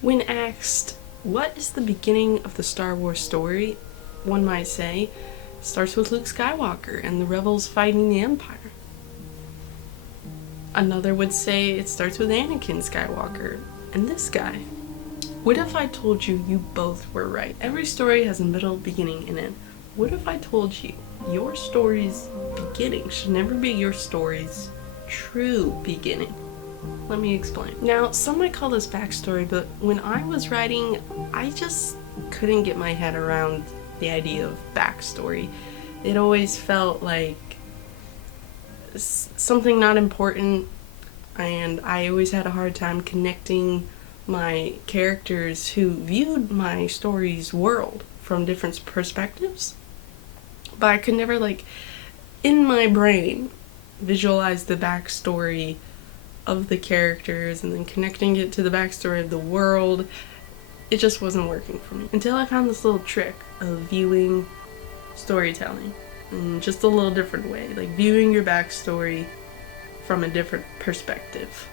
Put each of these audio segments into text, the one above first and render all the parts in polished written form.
When asked, what is the beginning of the Star Wars story, one might say, starts with Luke Skywalker and the rebels fighting the Empire. Another would say it starts with Anakin Skywalker and this guy. What if I told you you both were right? Every story has a middle, beginning, and end. What if I told you your story's beginning should never be your story's true beginning? Let me explain. Now, some might call this backstory, but when I was writing, I just couldn't get my head around the idea of backstory. It always felt like something not important, and I always had a hard time connecting my characters who viewed my story's world from different perspectives. But I could never, in my brain, visualize the backstory of the characters and then connecting it to the backstory of the world. It just wasn't working for me until I found this little trick of viewing storytelling in just a little different way, like viewing your backstory from a different perspective.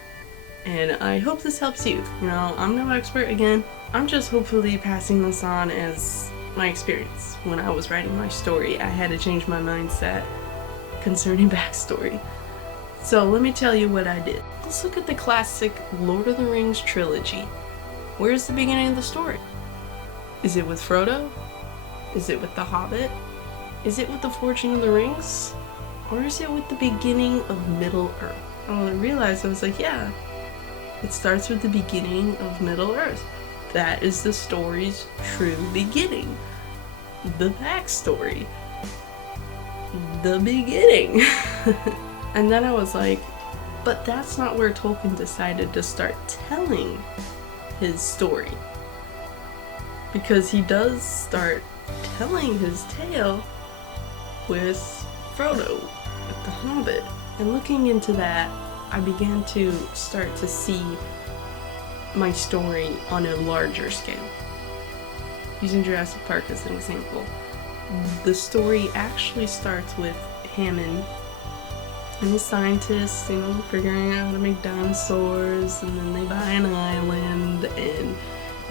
And I hope this helps you. I'm no expert again. I'm just hopefully passing this on as my experience. When I was writing my story, I had to change my mindset concerning backstory. So let me tell you what I did. Let's look at the classic Lord of the Rings trilogy. Where's the beginning of the story? Is it with Frodo? Is it with the Hobbit? Is it with the Forging of the Rings? Or is it with the beginning of Middle-earth? And when I realized, I was like, yeah, it starts with the beginning of Middle-earth. That is the story's true beginning. The backstory. The beginning. And then I was like, but that's not where Tolkien decided to start telling his story. Because he does start telling his tale with Frodo, with the Hobbit. And looking into that, I began to start to see my story on a larger scale. Using Jurassic Park as an example, the story actually starts with Hammond and the scientists, figuring out how to make dinosaurs, and then they buy an island,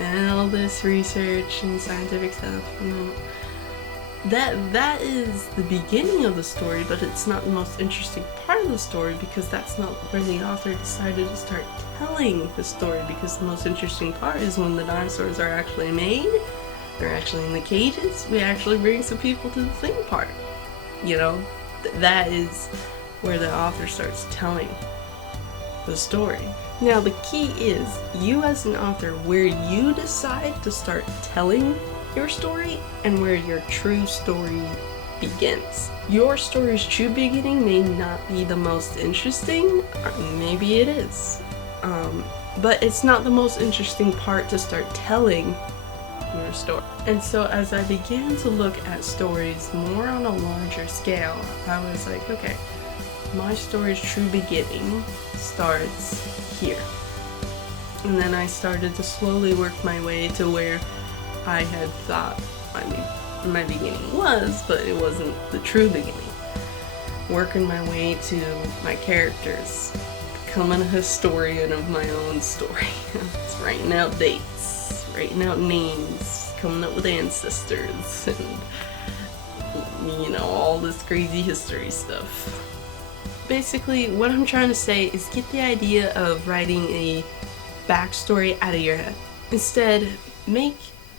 and all this research and scientific stuff. That is the beginning of the story, but it's not the most interesting part of the story, because that's not where the author decided to start telling the story, because the most interesting part is when the dinosaurs are actually made, they're actually in the cages, we actually bring some people to the theme park. That is where the author starts telling the story. Now the key is, you as an author, where you decide to start telling your story and where your true story begins. Your story's true beginning may not be the most interesting, or maybe it is, but it's not the most interesting part to start telling your story. And so as I began to look at stories more on a larger scale, I was like, okay, my story's true beginning starts here. And then I started to slowly work my way to where I had thought my beginning was, but it wasn't the true beginning. Working my way to my characters, becoming a historian of my own story. It's writing out dates, writing out names, coming up with ancestors, and all this crazy history stuff. Basically, what I'm trying to say is get the idea of writing a backstory out of your head. Instead, make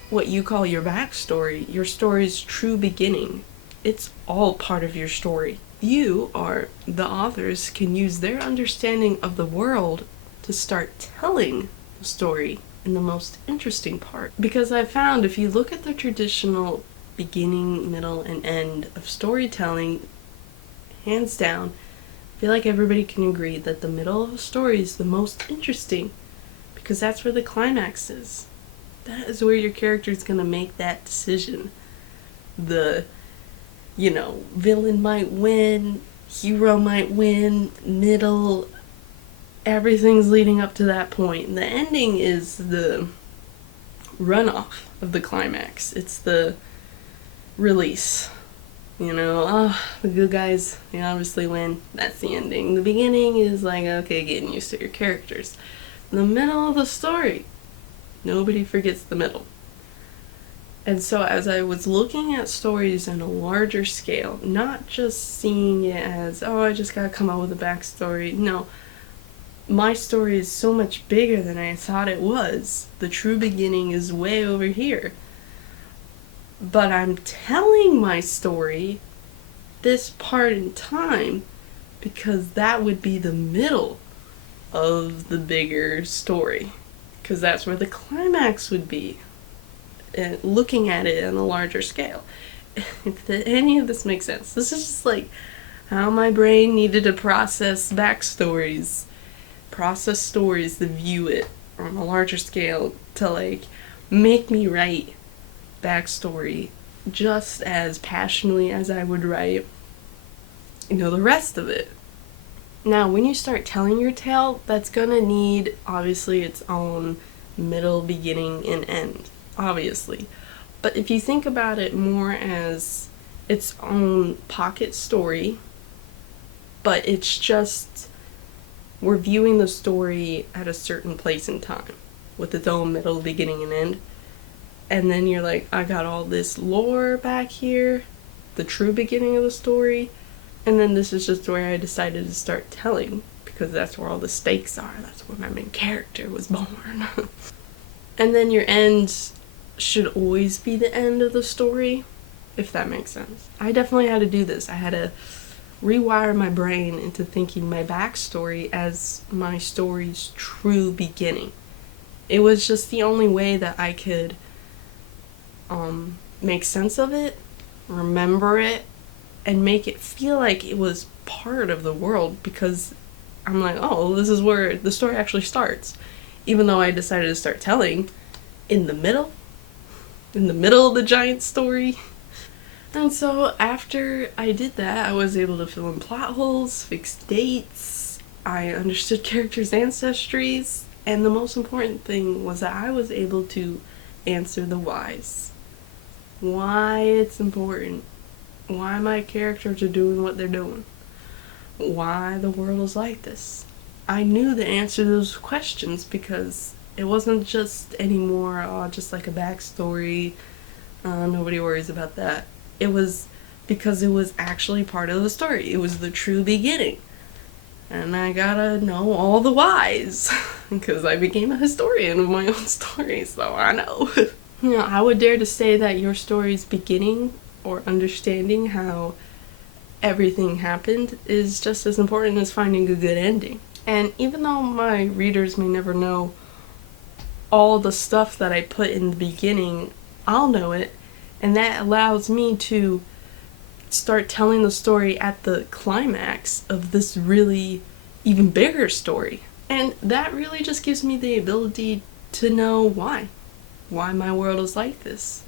what you call your backstory your story's true beginning. It's all part of your story. You, or the authors, can use their understanding of the world to start telling the story in the most interesting part. Because I found if you look at the traditional beginning, middle, and end of storytelling, hands down, I feel like everybody can agree that the middle of a story is the most interesting, because that's where the climax is. That is where your character is going to make that decision. The, villain might win, hero might win, middle, everything's leading up to that point. The ending is the runoff of the climax. It's the release. The good guys, they obviously win. That's the ending. The beginning is like, okay, getting used to your characters. The middle of the story, Nobody forgets the middle. And so as I was looking at stories on a larger scale, not just seeing it as, oh, I just gotta come up with a backstory. No, my story is so much bigger than I thought it was. The true beginning is way over here. But I'm telling my story this part in time because that would be the middle of the bigger story. Because that's where the climax would be. Looking at it on a larger scale. If any of this makes sense. This is just like how my brain needed to process backstories. Process stories to view it on a larger scale to like make me write backstory just as passionately as I would write, the rest of it. Now, when you start telling your tale, that's gonna need, obviously, its own middle, beginning, and end, obviously. But if you think about it more as its own pocket story, but it's just, we're viewing the story at a certain place in time, with its own middle, beginning, and end. And then you're like, I got all this lore back here, the true beginning of the story, and then this is just where I decided to start telling, because that's where all the stakes are, that's where my main character was born. And then your end should always be the end of the story, if that makes sense. I definitely had to do this. I had to rewire my brain into thinking my backstory as my story's true beginning. It was just the only way that I could make sense of it, remember it, and make it feel like it was part of the world, because I'm like, oh, this is where the story actually starts. Even though I decided to start telling in the middle of the giant story. And so after I did that, I was able to fill in plot holes, fix dates, I understood characters' ancestries, and the most important thing was that I was able to answer the whys. Why it's important. Why my characters are doing what they're doing. Why the world is like this. I knew the answer to those questions because it wasn't just anymore, just like a backstory, nobody worries about that. It was because it was actually part of the story. It was the true beginning. And I gotta know all the whys, because I became a historian of my own story, so I know. I would dare to say that your story's beginning, or understanding how everything happened, is just as important as finding a good ending. And even though my readers may never know all the stuff that I put in the beginning, I'll know it, and that allows me to start telling the story at the climax of this really even bigger story. And that really just gives me the ability to know why my world is like this.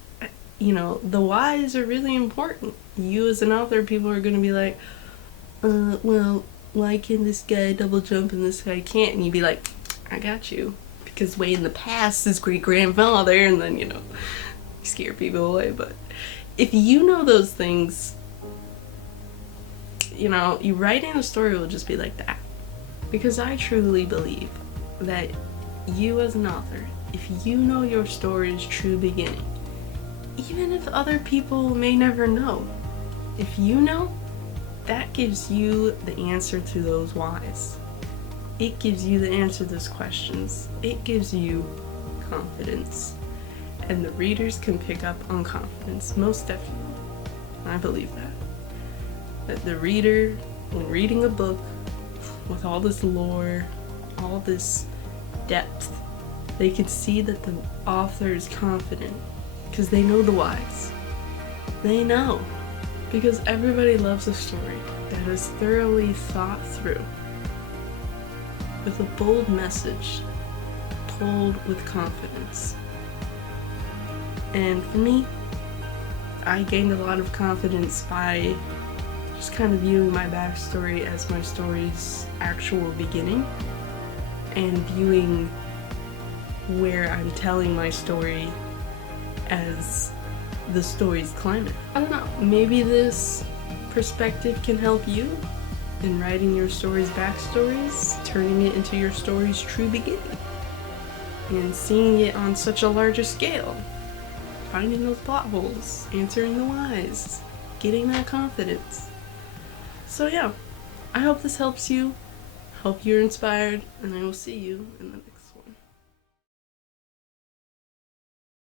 The whys are really important. You as an author, people are going to be like, well, why can this guy double jump and this guy can't? And you'd be like, I got you. Because way in the past, his great-grandfather, and then, you scare people away. But if you know those things, you writing a story will just be like that. Because I truly believe that you as an author, if you know your story's true beginning, even if other people may never know, if you know, that gives you the answer to those whys. It gives you the answer to those questions. It gives you confidence. And the readers can pick up on confidence, most definitely. I believe that. That the reader, when reading a book with all this lore, all this depth, they can see that the author is confident because they know the whys. They know. Because everybody loves a story that is thoroughly thought through, with a bold message, told with confidence. And for me, I gained a lot of confidence by just kind of viewing my backstory as my story's actual beginning, and viewing where I'm telling my story as the story's climax. I don't know, maybe this perspective can help you in writing your story's backstories, turning it into your story's true beginning. and seeing it on such a larger scale. Finding those plot holes, answering the whys, getting that confidence. So yeah, I hope this helps you, hope you're inspired, and I will see you in the next